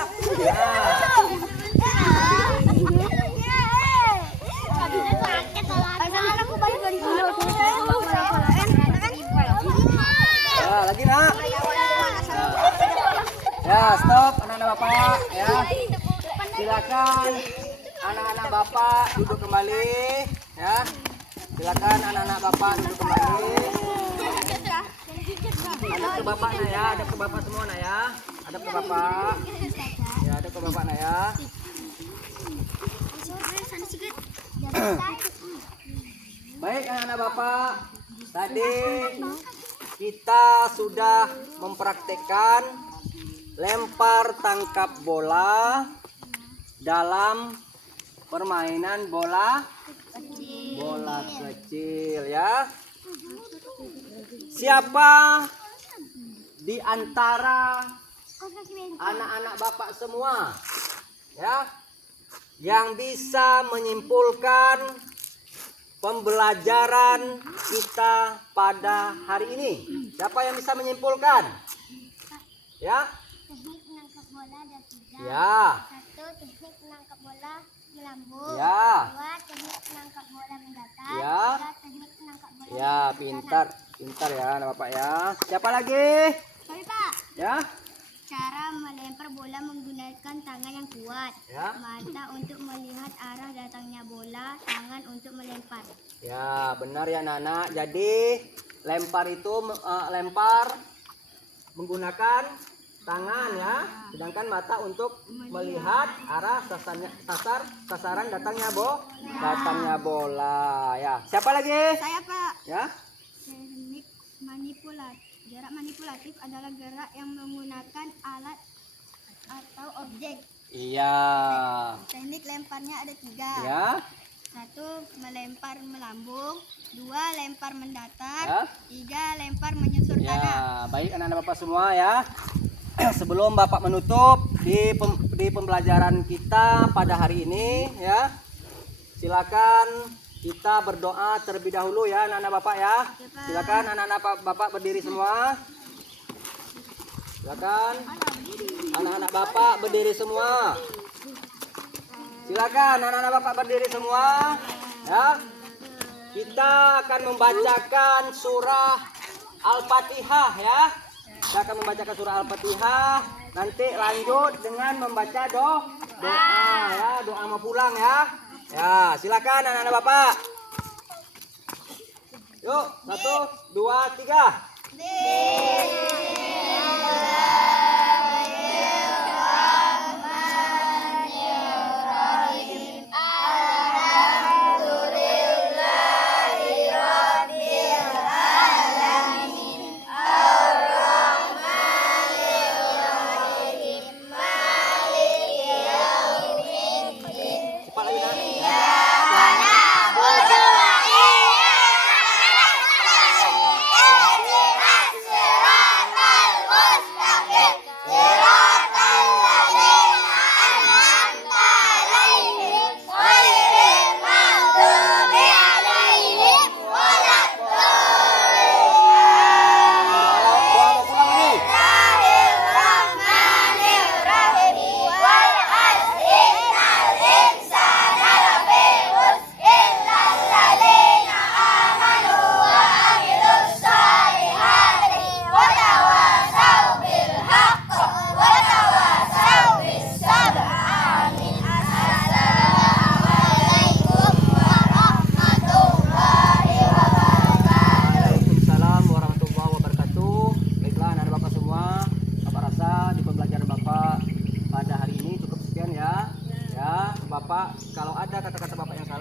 Ya, lagi nak. Ya, stop anak-anak bapak ya. Silakan anak-anak bapak duduk kembali ya. Silakan anak-anak bapak duduk kembali. Ada ke bapak nak ya, ada ke bapak semua nak ya. Ada ke bapak. Ya, ada ke bapak nak ya. Baik anak-anak bapak, tadi kita sudah mempraktekkan lempar tangkap bola dalam permainan bola kecil ya. Siapa di antara anak-anak bapak semua ya yang bisa menyimpulkan pembelajaran kita pada hari ini? Siapa yang bisa menyimpulkan? Ya? Teknik menangkap bola ada 3. Ya. 1. Teknik menangkap bola di lambung. Ya. 2. Teknik menangkap bola mendatar. Ya. 3. Teknik menangkap bola. Ya, pintar ya anak bapak ya. Siapa lagi? Sorry Pak. Ya. Cara melempar bola menggunakan tangan yang kuat. Ya. Mata untuk melihat arah datangnya bola, tangan untuk melempar. Ya, benar ya Nana. Jadi lempar itu lempar menggunakan tangan ya, sedangkan mata untuk melihat arah sasaran datangnya bola ya. Siapa lagi? Saya Pak. Ya. Teknik manipulatif. Jarak manipulatif adalah gerak yang menggunakan alat atau objek. Iya. Teknik lemparnya ada 3. Ya. 1. Melempar melambung. 2. Lempar mendatar. Ya. 3. Lempar menyusur tanah. Ya, baik anak-anak bapak semua ya. Sebelum bapak menutup di pembelajaran kita pada hari ini ya, silakan kita berdoa terlebih dahulu ya anak-anak bapak ya. Silakan anak-anak bapak berdiri semua. Silakan anak-anak bapak berdiri semua. Silakan anak-anak bapak berdiri semua ya. Kita akan membacakan surah Al-Fatihah ya. Kita akan membacakan surah Al-Fatihah. Nanti lanjut dengan membaca doa ya, doa mau pulang ya. Ya, silakan anak-anak bapak. Yuk, 1, 2, 3. Cepat lagi nak.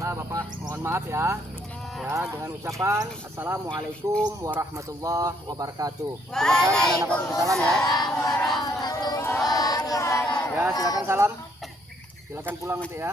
Ya, Bapak mohon maaf ya. Ya, dengan ucapan Assalamualaikum warahmatullahi wabarakatuh. Silakan anak-anak Bapak salam ya. Ya, silakan salam. Silakan pulang nanti ya.